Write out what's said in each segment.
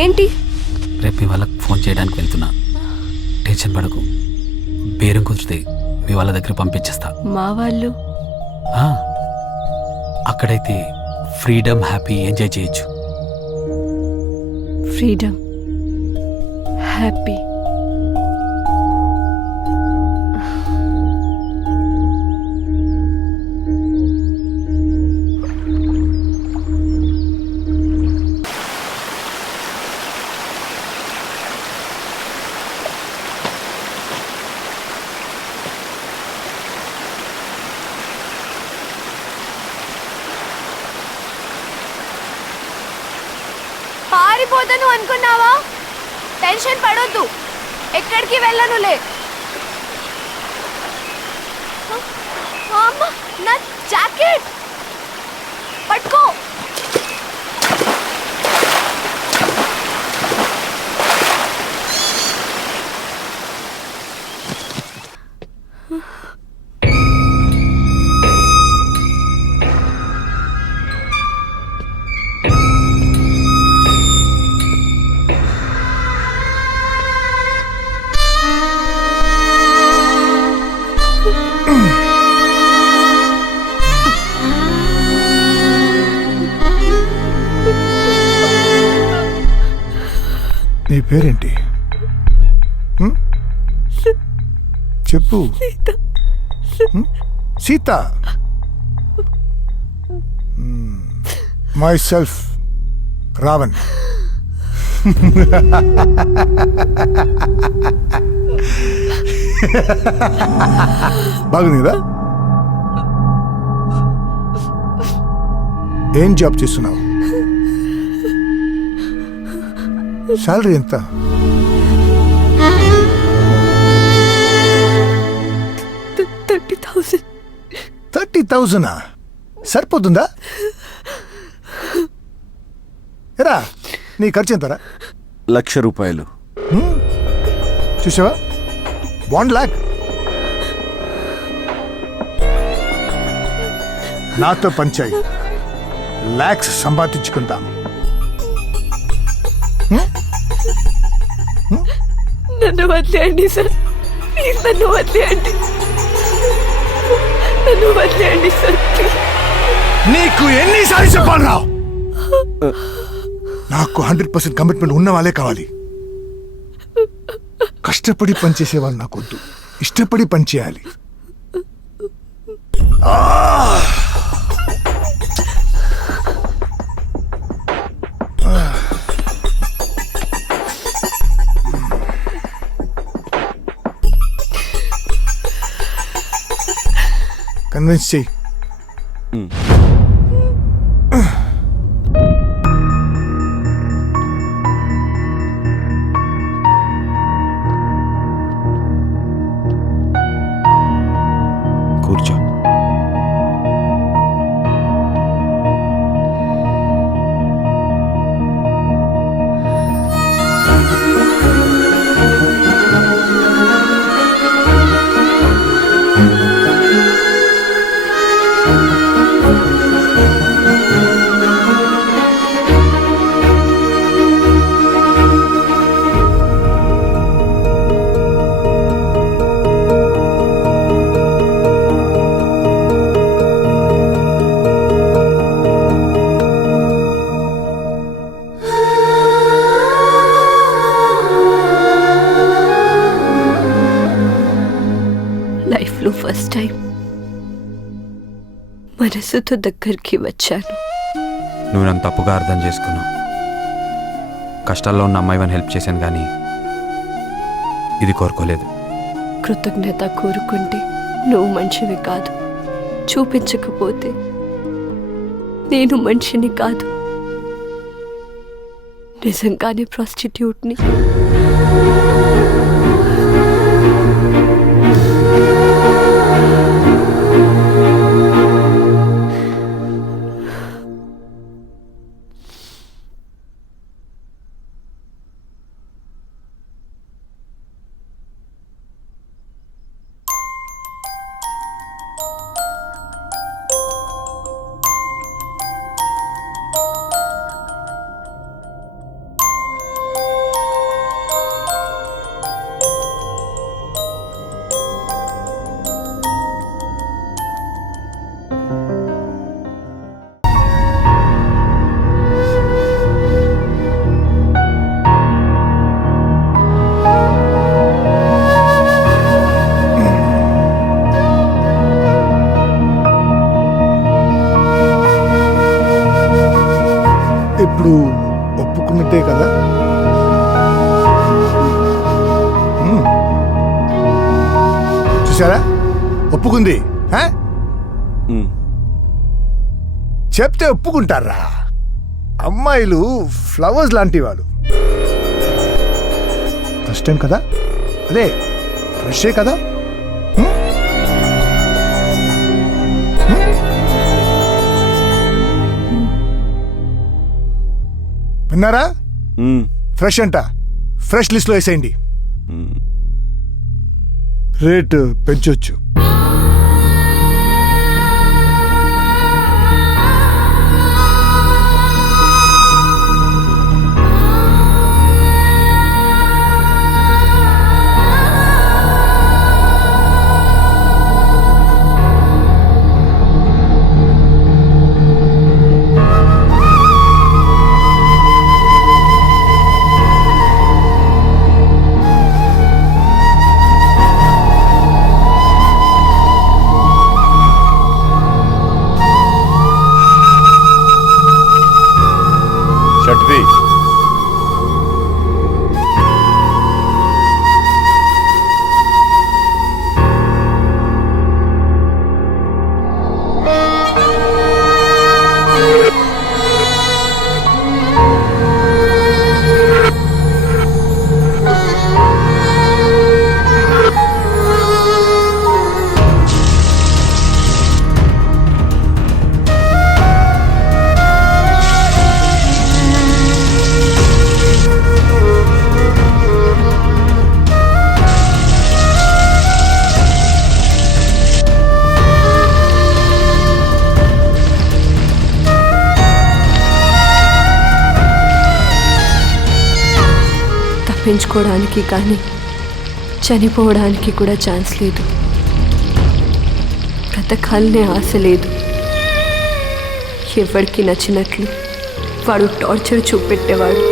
ఏంటి? రేపు మీ వాళ్ళకి ఫోన్ చేయడానికి వెళ్తున్నా. టెన్షన్ పడకు, బేరం కుదిరితే మీ వాళ్ళ దగ్గర పంపించేస్తా. మా వాళ్ళు? అక్కడైతే ఫ్రీడమ్, హ్యాపీ ఎంజాయ్ చేయొచ్చు. Freedom, happy. పారిపోతాను అనుకున్నావా? టెన్షన్ పడొద్దు, ఎక్కడికి వెళ్ళనులే. అమ్మా, నా జాకెట్ పట్టుకో. నీ పేరేంటి? చెప్పు. సీత. Myself Ravan. బాగుంది కదా? ఏం జాబ్ చేస్తున్నావు? శాలరీ ఎంత? 30,000. 30,000? సరిపోతుందా? ఎరా, నీ ఖర్చు ఎంతరా? ₹1,00,000. చూసావా? 1 lakh. నాతో పంచాయి లాక్స్ సంపాదించుకుంటాం. నన్ను వదిలేయండి సార్, ప్లీజ్ నన్ను వదిలేయండి. నన్ను వదిలేయండి సార్, ప్లీజ్. నీకు ఎన్నిసార్లు చెప్పాలి రా? నాకు 100% కమిట్మెంట్ ఉన్న వాళ్ళే కావాలి. కష్టపడి పనిచేసే వాళ్ళు నాకు వద్దు, ఇష్టపడి పనిచేయాలి. కన్విన్స్ చెయ్యి. కూర్చో. లైఫ్లో ఫస్ట్ టైం మనసుతో దగ్గరికి వచ్చాను. నువ్వు నన్ను తప్పుగా అర్థం చేసుకున్నావు. కష్టాల్లో ఉన్న అమ్మాయిని హెల్ప్ చేశాను, కానీ ఇది కోరుకోలేదు. కృతజ్ఞత కోరుకుంటే నువ్వు మనిషివి కాదు, చూపించకపోతే నేను మనిషిని కాదు, నిజంగానే ప్రాస్టిట్యూట్ని. ఇప్పుడు ఒప్పుకున్నట్టే కదా? చూసారా, ఒప్పుకుంది. చెప్తే ఒప్పుకుంటారా? అమ్మాయిలు ఫ్లవర్స్ లాంటి వాళ్ళు. ఫస్ట్ టైం కదా, అదే ఫ్రెషే కదా. విన్నారా? ఫ్రెష్ అంట. ఫ్రెష్ లిస్ట్లో వేసేయండి. రేటు పెంచొచ్చు. షర్ట్ది పెంచుకోవడానికి కానీ చనిపోవడానికి కూడా ఛాన్స్ లేదు. బ్రతకాలనే ఆశ లేదు. ఎవరికి నచ్చినట్లు వాడు టార్చర్ చూపెట్టేవాడు.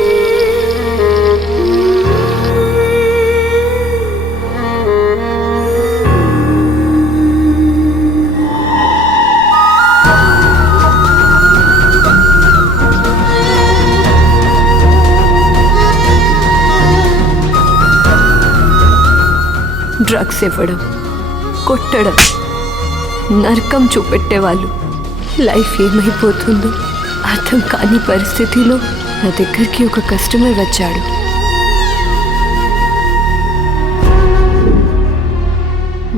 డ్రగ్స్ ఇవ్వడం, కొట్టడం, నరకం చూపెట్టేవాళ్ళు. లైఫ్ ఏమైపోతుందో అర్థం కాని పరిస్థితిలో నా దగ్గరికి ఒక కస్టమర్ వచ్చాడు.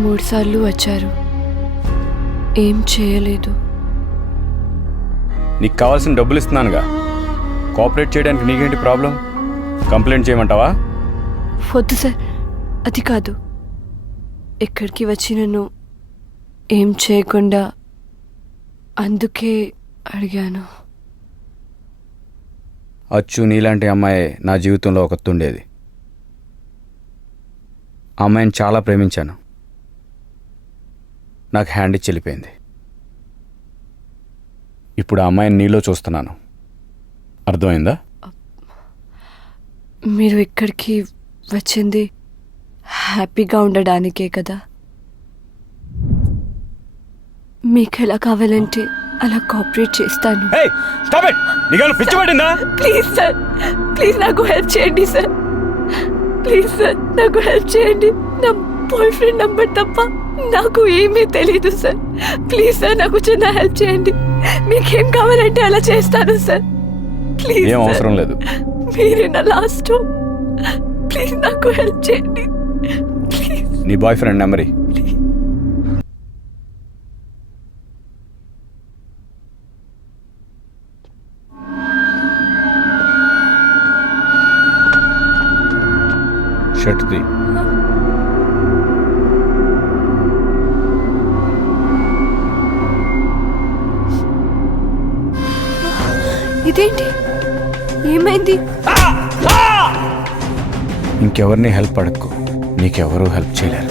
మూడు సార్లు వచ్చారు, ఏం చేయలేదు. నీకు కావాల్సిన డబ్బులు ఇస్తున్నానుగా, కోఆపరేట్ చేయడానికి నీకేంటి ప్రాబ్లం? కంప్లైంట్ చేయమంటావా? వద్దు సార్, అది కాదు. ఇక్కడికి వచ్చి నన్ను ఏం చేయకుండా అందుకే అడిగాను. అచ్చు నీలాంటి అమ్మాయి నా జీవితంలో ఒకటి ఉండేది. ఆ అమ్మాయిని చాలా ప్రేమించాను. నాకు హ్యాండ్ ఇచ్చి వెళ్ళిపోయింది. ఇప్పుడు ఆ అమ్మాయిని నీలో చూస్తున్నాను. అర్థమైందా? మీరు ఇక్కడికి వచ్చింది హ్యాపీగా ఉండడానికే కదా. మీకు ఎలా కావాలంటే అలా కోఆపరేట్ చేస్తాను. ప్లీజ్ సార్, ప్లీజ్ నాకు హెల్ప్ చేయండి సార్. ప్లీజ్ సార్, నాకు హెల్ప్ చేయండి. నా బాయ్ ఫ్రెండ్ నంబర్ తప్ప నాకు ఏమీ తెలీదు సార్. ప్లీజ్ సార్, నాకు చిన్న హెల్ప్ చేయండి. మీకేం కావాలంటే అలా చేస్తాను సార్. ప్లీజ్. ఏం అవసరం లేదు. మీరే నా లాస్ట్. ప్లీజ్ నాకు హెల్ప్ చేయండి. ప్లీజ్. నీ బాయ్ ఫ్రెండ్ నెంబర్ షర్ట్ది. ఇదేంటి, ఏమైంది? ఇంకెవరిని హెల్ప్ అడక్కు, నీకెవరూ హెల్ప్ చేయలేరు.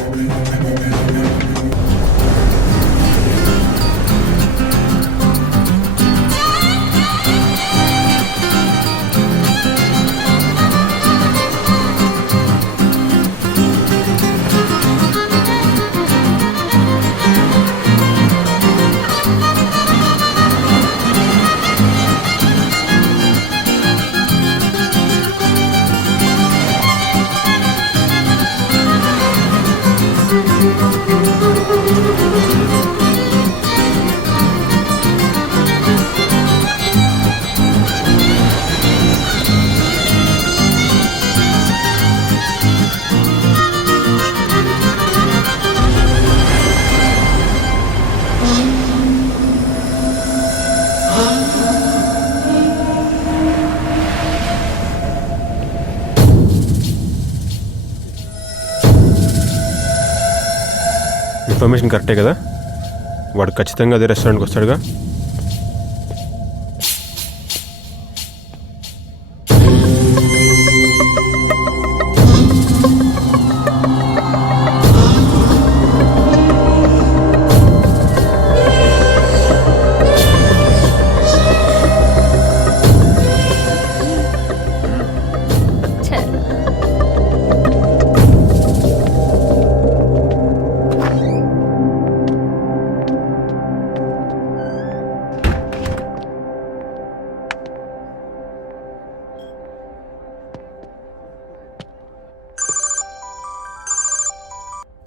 ఇన్ఫర్మేషన్ కరెక్టే కదా? వాడు ఖచ్చితంగా అదే రెస్టారెంట్కి వస్తాడుగా.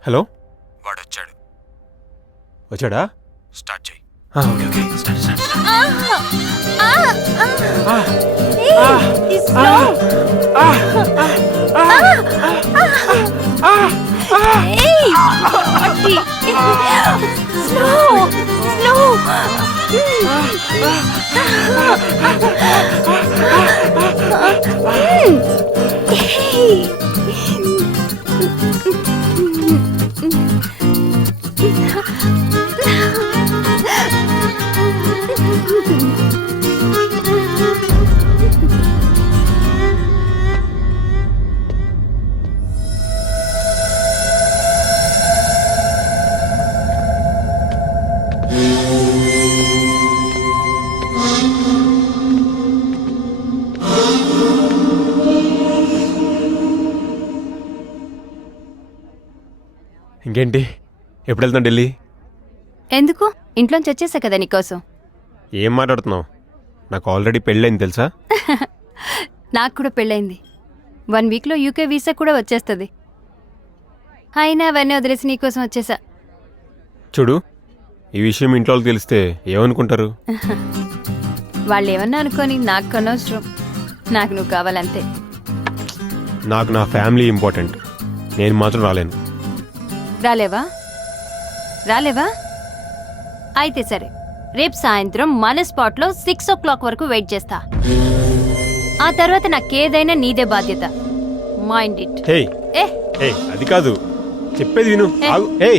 హలో, వాడు వచ్చాడు. వచ్చాడా? స్టార్ట్ చేయి. Okay okay. ఇంకేంటి, ఎప్పుడు వెళ్తాం ఢిల్లీ? ఎందుకు? ఇంట్లోంచి వచ్చేసా కదా నీకోసం. ఏం మాట్లాడుతున్నావు? నాకు ఆల్రెడీ పెళ్ళైంది తెలుసా? నాకు కూడా పెళ్ళైంది. 1 వీక్లో యూకే వీసా కూడా వచ్చేస్తుంది. అయినా అవన్నీ వదిలేసి నీకోసం వచ్చేసా. చూడు, ఈ విషయం ఇంట్లో వాళ్ళకి తెలిస్తే ఏమనుకుంటారు? వాళ్ళు ఏమన్నా అనుకొని నాకు కొనవసరం. నాకు నువ్వు కావాలంతే. నాకు నా ఫ్యామిలీ ఇంపార్టెంట్. నేను మాత్రం రాలేను. రాలేవా? అయితే సరే, రేపు సాయంత్రం మన స్పాట్లో 6 o'clock వరకు వెయిట్ చేస్తా. ఆ తర్వాత నాకేదైనా నీదే బాధ్యత. Mind it. హే ఏ హే, అది కాదు, చెప్పేది విను. ఏ. ఆగు. హే